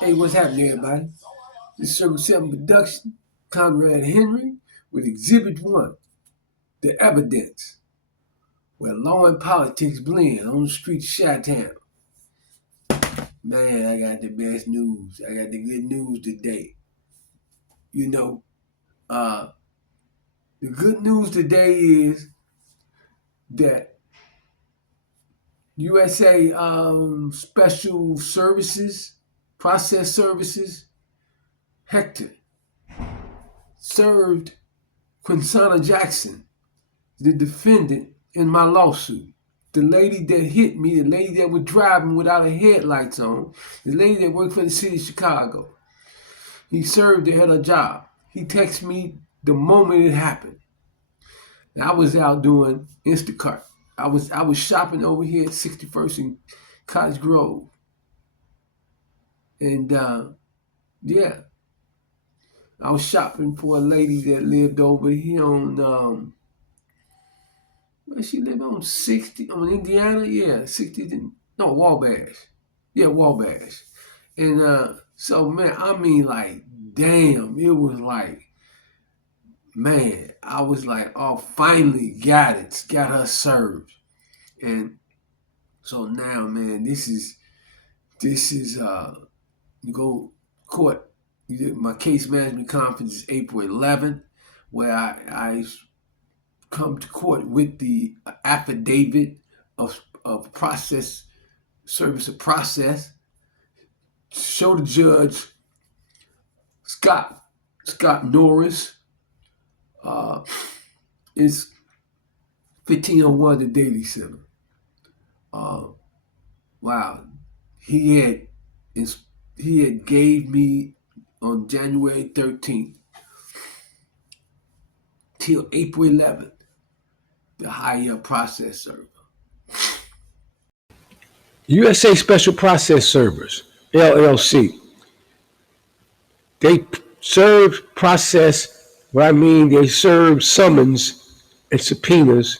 Hey, what's happening, everybody? This is Circle 7 Production, Conrad Henry, with Exhibit 1, The Evidence, where law and politics blend on the streets of Chi-Town. Man, I got the best news. I got the good news today. You know, the good news today is that USA Special Services, Process Services, Hector, served Quinsana Jackson, the defendant in my lawsuit. The lady that hit me, the lady that was driving without her headlights on, the lady that worked for the city of Chicago. He served her at her job. He texted me the moment it happened. And I was out doing Instacart. I was shopping over here at 61st and Cottage Grove. And yeah, I was shopping for a lady that lived over here on where she lived on 60 on Indiana, yeah, 60 no Wabash. Yeah, Wabash. And so man, I mean like damn, it was like man, I was like, oh finally got it, got her served. And so now man, this is you go court. My case management conference is April 11th, where I come to court with the affidavit of process, service of process, show the judge Scott Norris. It's 1501 the Daily Center. Wow, he had gave me on January 13th till April 11th the hire process server. USA Special Process Servers, LLC. They serve process, what I mean, they serve summons and subpoenas,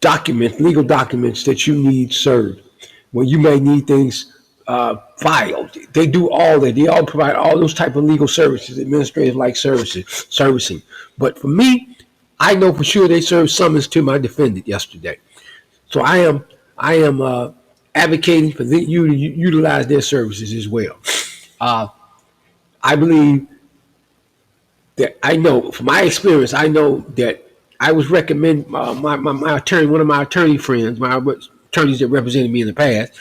documents, legal documents that you need served. When you may need things filed. They do all that. They all provide all those type of legal services, administrative like servicing. But for me, I know for sure they served summons to my defendant yesterday. So I am advocating for you to utilize their services as well. I believe that I know from my experience, I know that I was recommended my attorney, one of my attorney friends, my attorneys that represented me in the past.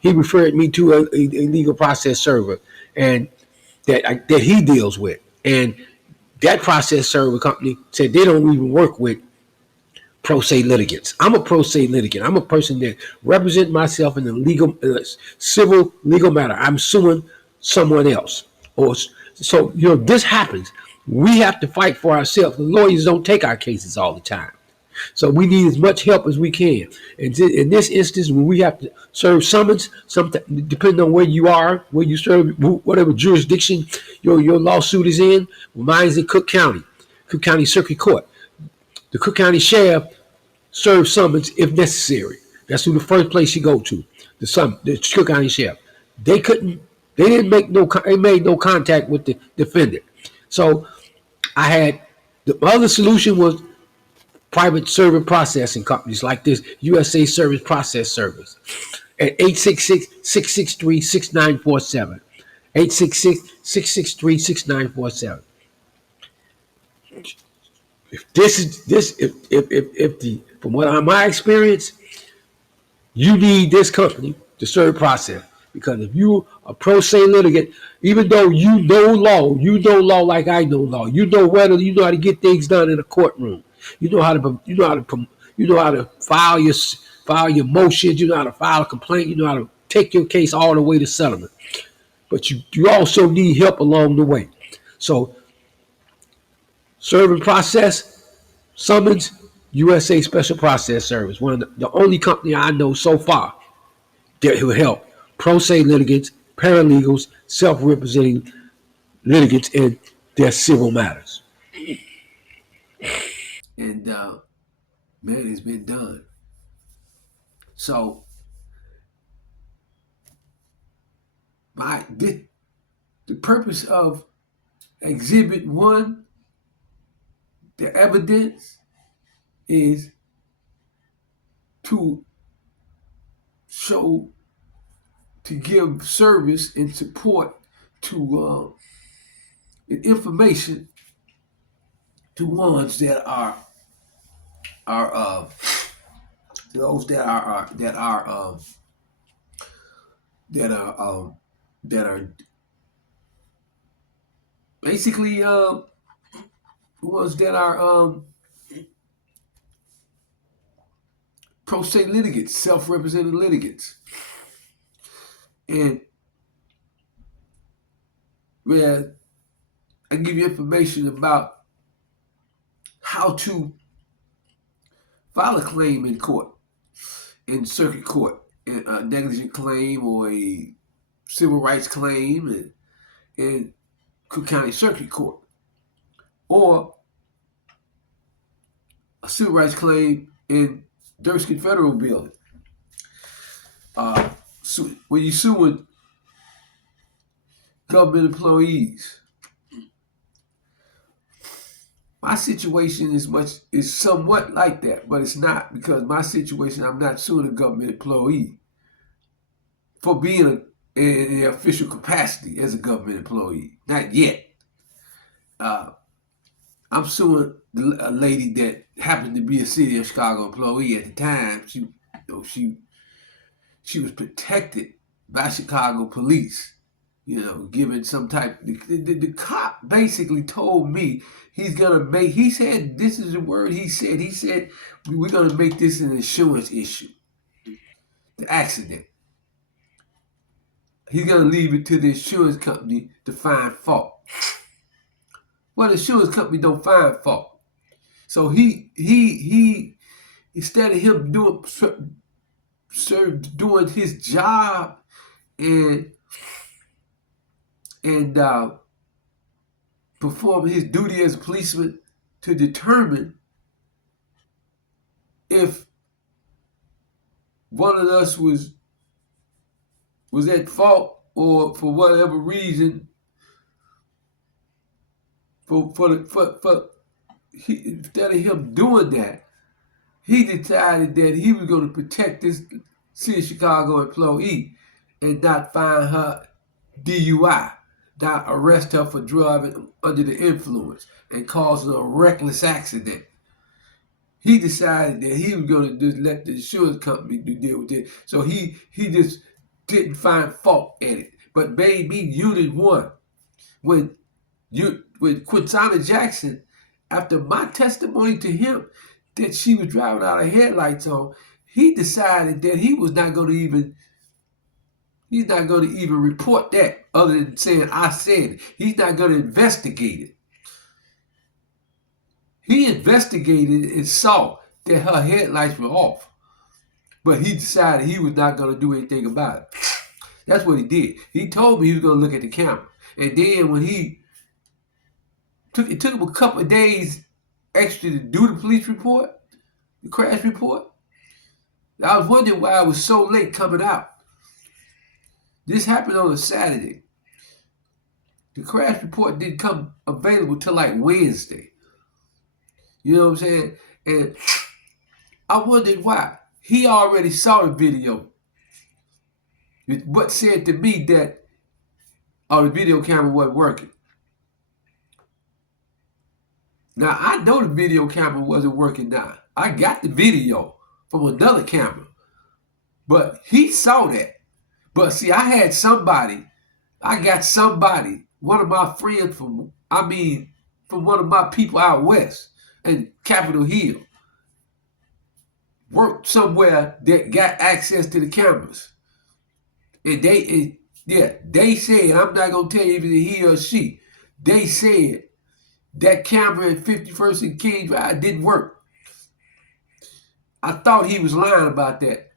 He referred me to a legal process server, and that he deals with, and that process server company said they don't even work with pro se litigants. I'm a pro se litigant. I'm a person that represents myself in the legal, civil legal matter. I'm suing someone else, or so this happens. We have to fight for ourselves. The lawyers don't take our cases all the time. So we need as much help as we can. And in this instance, when we have to serve summons, depending on where you are, where you serve, whatever jurisdiction your lawsuit is in, mine's in Cook County Circuit Court. The Cook County Sheriff serves summons if necessary. That's who the first place you go to, the Cook County Sheriff. They made no contact with the defendant. So the other solution was private server processing companies like this USA Service Process Service at 866-663-6947. 866-663-6947. From my experience, you need this company to serve process, because if you a pro se litigant, even though you know law like I know law, you know how to get things done in a courtroom. You know how to file your motions. You know how to file a complaint. You know how to take your case all the way to settlement. but you also need help along the way. So, serve and process, summons, USA Special Process Service, one of the only company I know so far that will help pro se litigants, paralegals, self-representing litigants in their civil matters. And man, it's been done. So the purpose of Exhibit 1, the evidence, is to show, to give service and support to information to ones that are those that are that are basically ones that are pro se litigants, self-represented litigants, and where I give you information about how to file a claim in court, in circuit court, a negligent claim or a civil rights claim in Cook County Circuit Court, or a civil rights claim in Durskin Federal Building. So when you're suing government employees, my situation is somewhat like that, but it's not, because my situation, I'm not suing a government employee for being in an official capacity as a government employee. Not yet. I'm suing a lady that happened to be a city of Chicago employee at the time. She was protected by Chicago police. Given some type. The cop basically told me he's gonna make. He said, this is the word he said. He said, we're gonna make this an insurance issue. The accident. He's gonna leave it to the insurance company to find fault. Well, the insurance company don't find fault. So he instead of him doing his job and performing his duty as a policeman to determine if one of us was at fault, or for whatever reason, instead of him doing that, he decided that he was going to protect this city of Chicago employee and not find her DUI, not arrest her for driving under the influence and causing a reckless accident. He decided that he was going to just let the insurance company deal with it. So he just didn't find fault in it, but made me Unit 1. When Quintana Jackson, after my testimony to him that she was driving out her headlights on, he decided that he's not going to even report that, other than saying I said it. He's not going to investigate it. He investigated it and saw that her headlights were off, but he decided he was not going to do anything about it. That's what he did. He told me he was going to look at the camera, and then when it took him a couple of days extra to do the police report, the crash report. I was wondering why I was so late coming out. This happened on a Saturday. The crash report didn't come available till like Wednesday. You know what I'm saying? And I wondered why. He already saw the video, but said to me that the video camera wasn't working. Now, I know the video camera wasn't working now. I got the video from another camera, but he saw that. But see, I got somebody, one of my friends from one of my people out west in Capitol Hill, worked somewhere that got access to the cameras. And Yeah, they said, I'm not going to tell you if it's he or she. They said that camera at 51st and King Drive didn't work. I thought he was lying about that.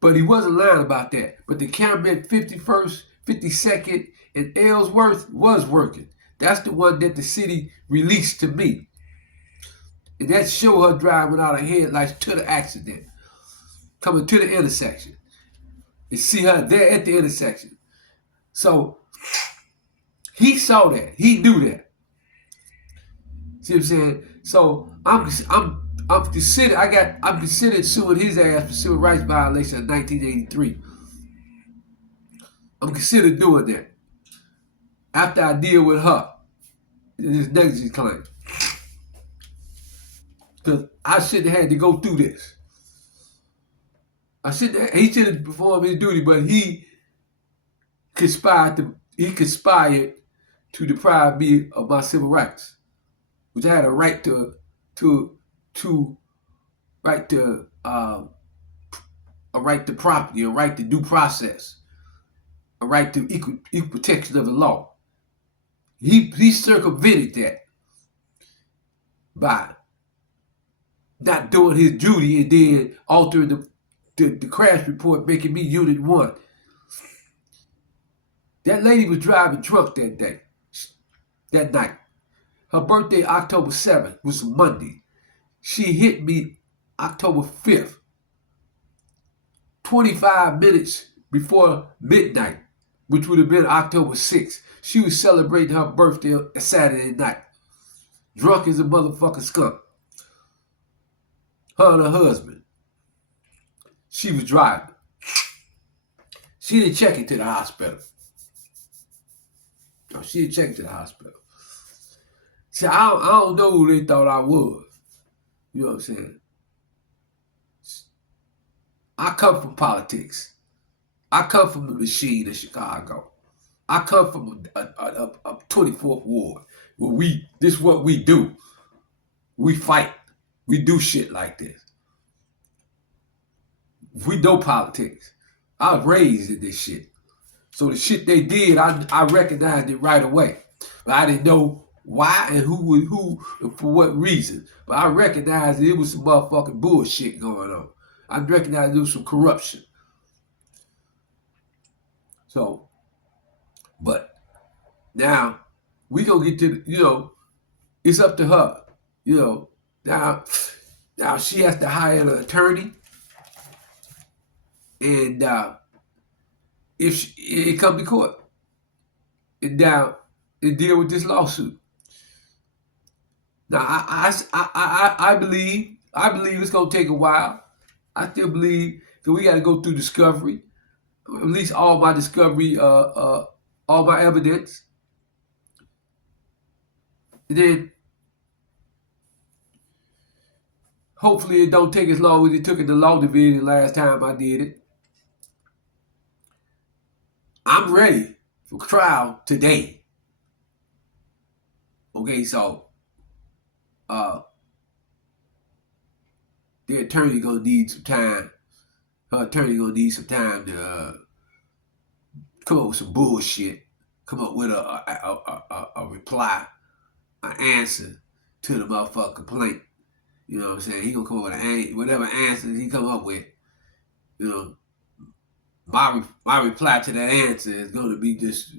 But he wasn't lying about that. But the camera at 51st, 52nd, and Ellsworth was working. That's the one that the city released to me. And that showed her driving without her headlights to the accident, coming to the intersection. And see her there at the intersection. So he saw that. He knew that. See what I'm saying? So I'm considered suing his ass for civil rights violation in 1983. I'm considered doing that after I deal with her in this negligence claim. Because I shouldn't have had to go through this. He should have performed his duty, but he conspired to deprive me of my civil rights, which I had a right to right to a right to property, a right to due process, a right to equal protection of the law. He circumvented that by not doing his duty and then altering the crash report, making me Unit 1. That lady was driving drunk that night. Her birthday, October 7th, was Monday. She hit me October 5th, 25 minutes before midnight, which would have been October 6th. She was celebrating her birthday Saturday night. Drunk as a motherfucking skunk. Her and her husband. She was driving. She didn't check into the hospital. No, she didn't check into the hospital. See, I don't know who they thought I was. You know what I'm saying? I come from politics. I come from the machine in Chicago. I come from a 24th ward where this is what we do. We fight. We do shit like this. We know politics. I was raised in this shit. So the shit they did, I recognized it right away. But I didn't know why and who and for what reason. But I recognized it was some motherfucking bullshit going on. I recognized there was some corruption. So, but now we gonna get to it's up to her. Now she has to hire an attorney, and if it come to court, and now and deal with this lawsuit. Now I believe it's gonna take a while. I still believe that we got to go through discovery, at least all my discovery, all my evidence, and then hopefully it don't take as long as it took in the law division last time I did it. I'm ready for trial today. Okay, so the attorney gonna need some time. Her attorney gonna need some time to come up with some bullshit, come up with a reply, an answer to the motherfucking complaint. You know what I'm saying? He gonna come up with whatever answers he come up with. You know, my reply to that answer is gonna be just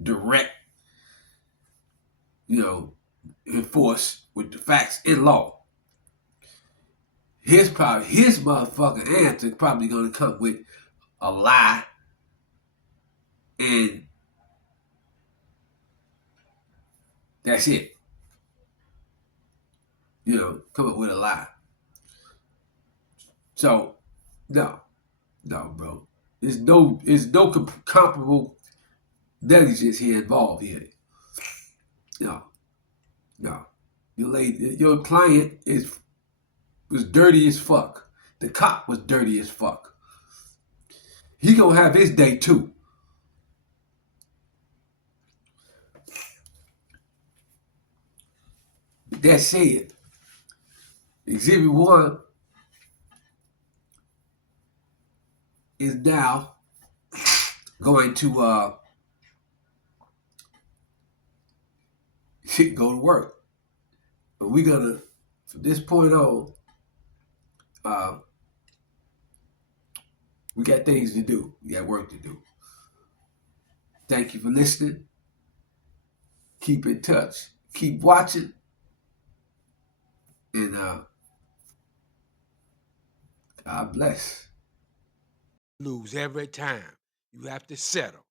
direct. Enforced with the facts in law. His motherfucking answer is probably gonna come with a lie and that's it. Come up with a lie. So, no, bro. There's no comparable negligence here involved here. No. Your client was dirty as fuck. The cop was dirty as fuck. He gonna have his day too. That said, Exhibit 1 is now going to go to work. But we're gonna, from this point on, we got things to do. We got work to do. Thank you for listening. Keep in touch. Keep watching. And God bless. Lose every time. You have to settle.